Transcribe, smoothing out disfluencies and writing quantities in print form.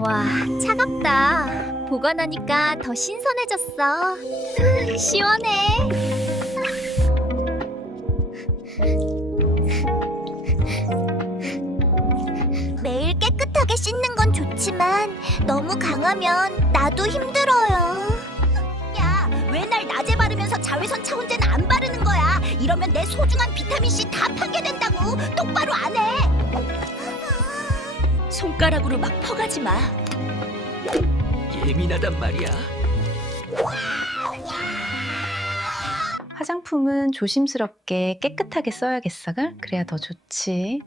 와, 차갑다. 보관하니까 더 신선해졌어. 시원해. 매일 깨끗하게 씻는 건 좋지만 너무 강하면 나도 힘들어요. 야, 왜 날 낮에 바르면서 자외선 차원제는 안 바르는 거야? 이러면 내 소중한 비타민C 다 파괴된다고. 똑바로 안 해. 손가락으로 막 퍼가지 마. 예민하단 말이야. 화장품은 조심스럽게 깨끗하게 써야겠어. 그래야 더 좋지.